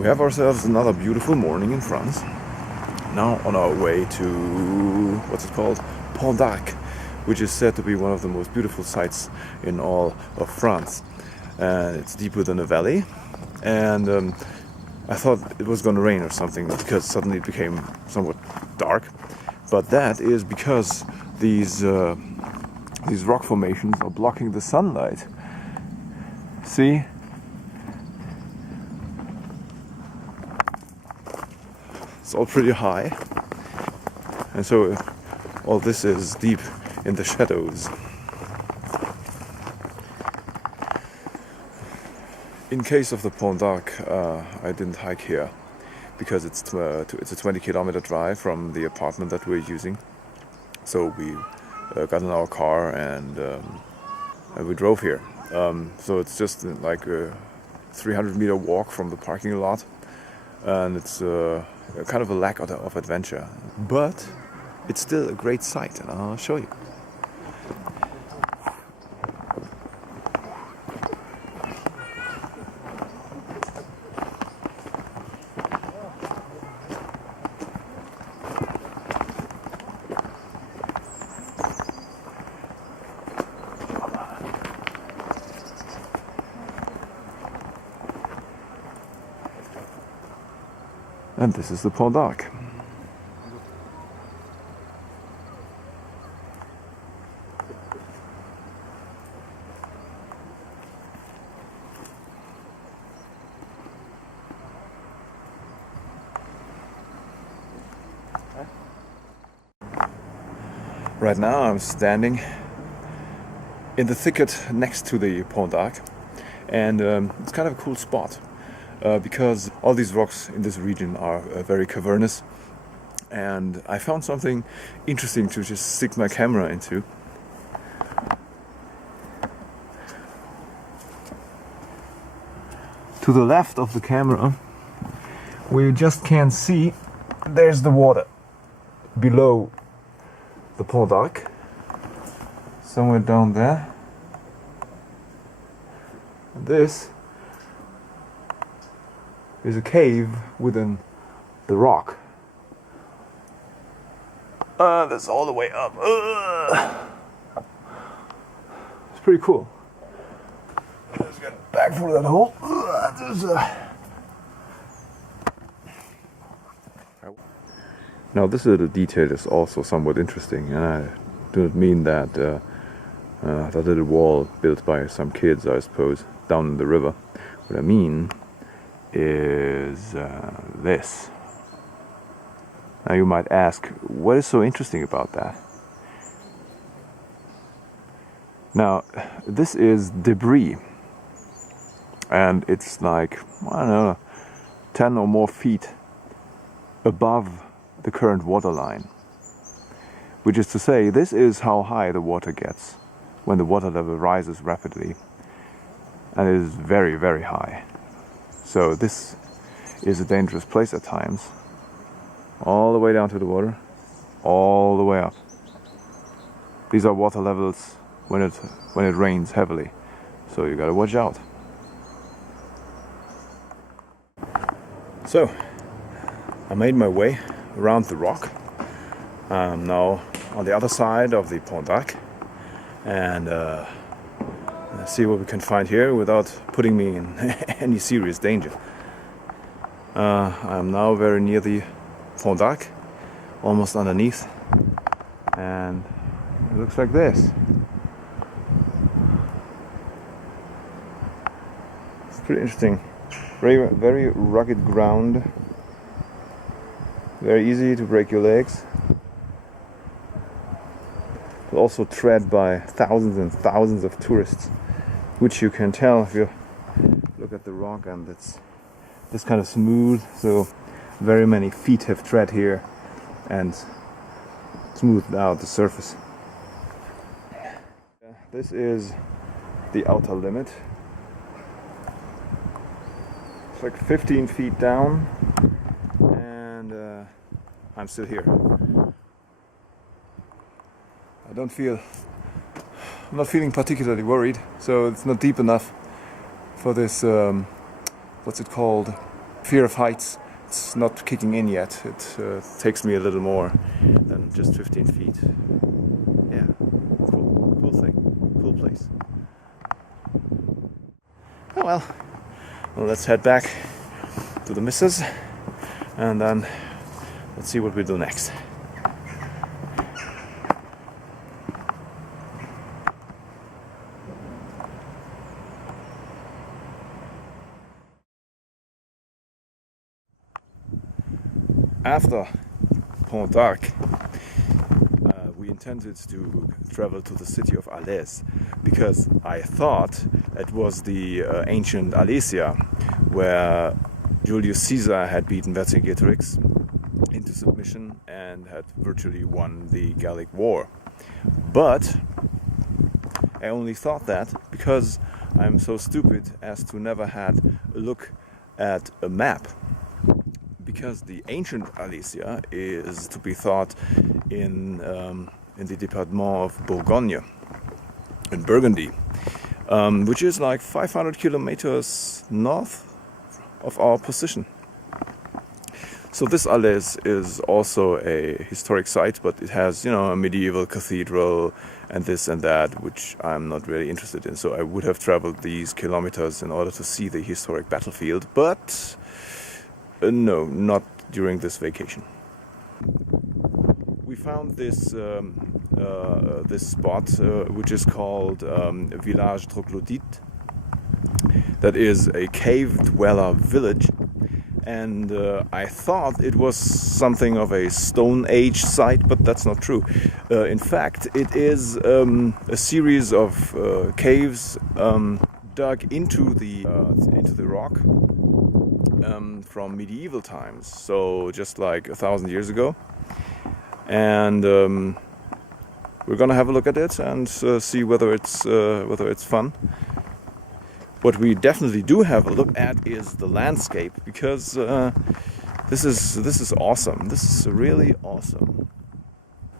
We have ourselves another beautiful morning in France. Now on our way to, what's it called? Pont, which is said to be one of the most beautiful sights in all of France. And it's deep within a valley. And I thought it was going to rain or something because suddenly it became somewhat dark. But that is because these rock formations are blocking the sunlight. See? It's all pretty high, and so all this is deep in the shadows. In case of the Pont d'Arc, I didn't hike here because it's a 20-kilometer drive from the apartment that we're using. So we got in our car and we drove here. So it's just like a 300-meter walk from the parking lot, and it's kind of a lack of adventure, but it's still a great sight, and I'll show you. And this is the Pont d'Arc. Right now I'm standing in the thicket next to the Pont d'Arc, and it's kind of a cool spot. Because all these rocks in this region are very cavernous, and I found something interesting to just stick my camera into. To the left of the camera, where you just can't see, there's the water below the Pont d'Arc, somewhere down there. And this is a cave within the rock. That's all the way up. It's pretty cool. Let's get back through that hole. Now this little detail is also somewhat interesting, and I do not mean that that little wall built by some kids, I suppose, down in the river. What I mean is this. Now you might ask, what is so interesting about that? Now, this is debris, and it's like, I don't know, 10 or more feet above the current water line. Which is to say, this is how high the water gets when the water level rises rapidly, and it is very, very high. So this is a dangerous place at times. All the way down to the water, all the way up. These are water levels when it rains heavily, so you gotta watch out. So I made my way around the rock. I'm now on the other side of the Pont d'Arc, and let's see what we can find here without putting me in any serious danger. I'm now very near the Pont d'Arc, almost underneath, and it looks like this. It's pretty interesting. Very, very rugged ground. Very easy to break your legs. But also tread by thousands and thousands of tourists, which you can tell if you look at the rock, and it's just kind of smooth, so very many feet have tread here and smoothed out the surface. This is the outer limit. It's like 15 feet down, and I'm still here. I'm not feeling particularly worried, so it's not deep enough for this, what's it called, fear of heights, it's not kicking in yet. It takes me a little more than just 15 feet. Yeah, cool thing, cool place. Oh well, let's head back to the missus and then let's see what we do next. After Pont we intended to travel to the city of Alès because I thought it was the ancient Alesia where Julius Caesar had beaten Vercingetorix into submission and had virtually won the Gallic War. But I only thought that because I'm so stupid as to never had a look at a map. Because the ancient Alesia is to be thought in the department of Bourgogne, in Burgundy, which is like 500 kilometers north of our position. So this Alès is also a historic site, but it has, a medieval cathedral and this and that, which I'm not really interested in. So I would have traveled these kilometers in order to see the historic battlefield, but no, not during this vacation. We found this this spot, which is called Village Troglodytes. That is a cave dweller village, and I thought it was something of a Stone Age site, but that's not true. In fact, it is a series of caves dug into the rock from medieval times, so just like 1,000 years ago. And we're gonna have a look at it and see whether it's fun. What we definitely do have a look at is the landscape, because this is awesome. This is really awesome.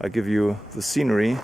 I give you the scenery.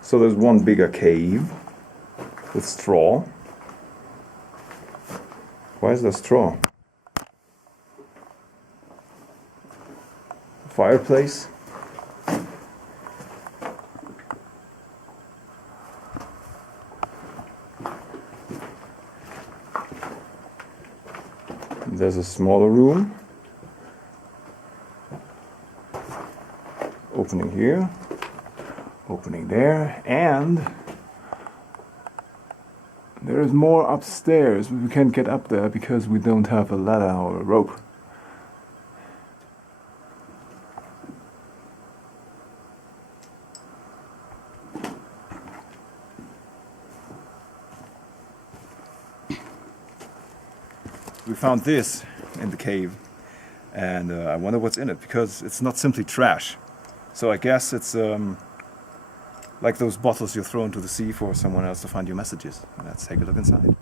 So there's one bigger cave with straw. Why is there straw? Fireplace. There's a smaller room. Opening here. Opening there, and there is more upstairs, but we can't get up there because we don't have a ladder or a rope. We found this in the cave, and I wonder what's in it, because it's not simply trash. So I guess it's like those bottles you throw into the sea for someone else to find your messages. Let's take a look inside.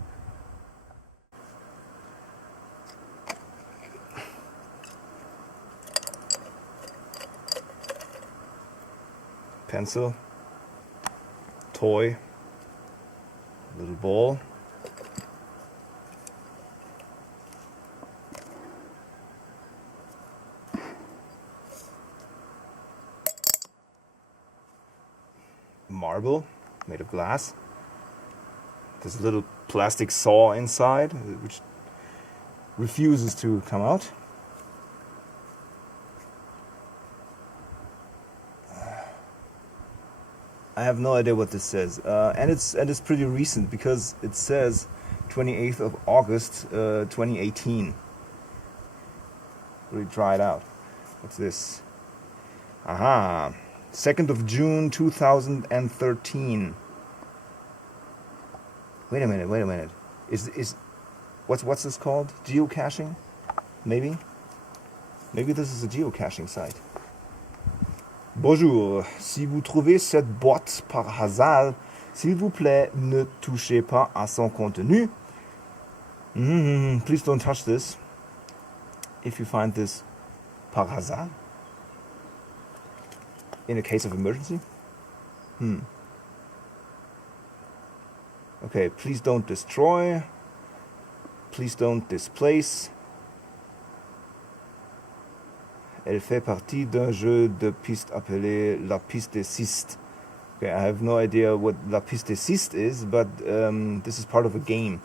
Pencil, toy, little ball. marble made of glass. There's a little plastic saw inside, which refuses to come out. I have no idea what this says, and it's pretty recent because it says 28th of August 2018. Really dried out. What's this? Aha, 2nd of June 2013. Wait a minute. Is what's this called? Geocaching? Maybe this is a geocaching site. Bonjour, si vous trouvez cette boîte par hasard, s'il vous plaît, ne touchez pas à son contenu. Please don't touch this. If you find this par hasard, in a case of emergency. Okay, please don't destroy. Please don't displace. Elle fait partie d'un jeu de piste appelé La Piste des Cistes. Okay, I have no idea what La Piste des Cistes is, but this is part of a game.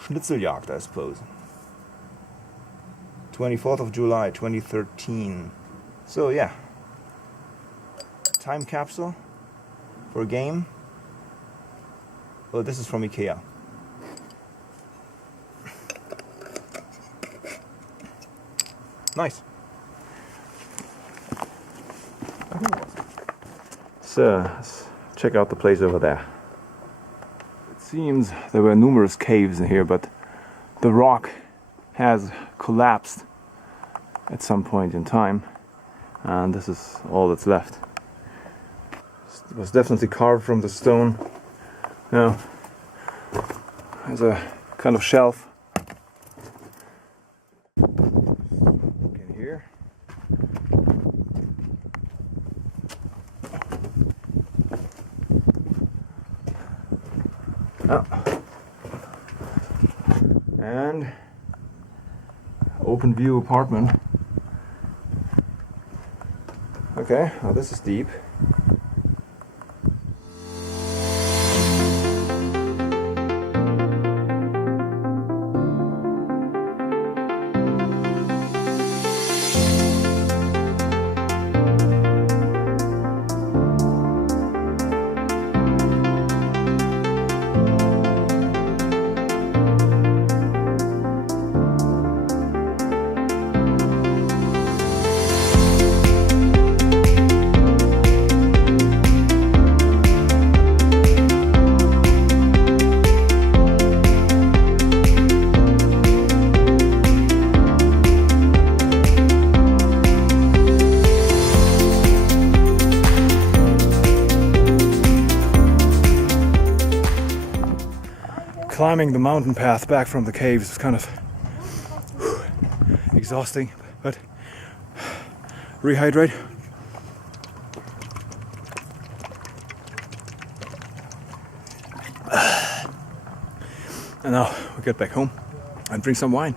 Schnitzeljagd, I suppose. 24th of July, 2013. So yeah. Time capsule for a game. Well, this is from IKEA. Nice. So let's check out the place over there. It seems there were numerous caves in here, but the rock has collapsed at some point in time, and this is all that's left. It was definitely carved from the stone. Now, there's a kind of shelf. Look in here. Oh. And open view apartment. Okay, now this is deep. Climbing the mountain path back from the caves is kind of exhausting, but rehydrate. And now we get back home and drink some wine.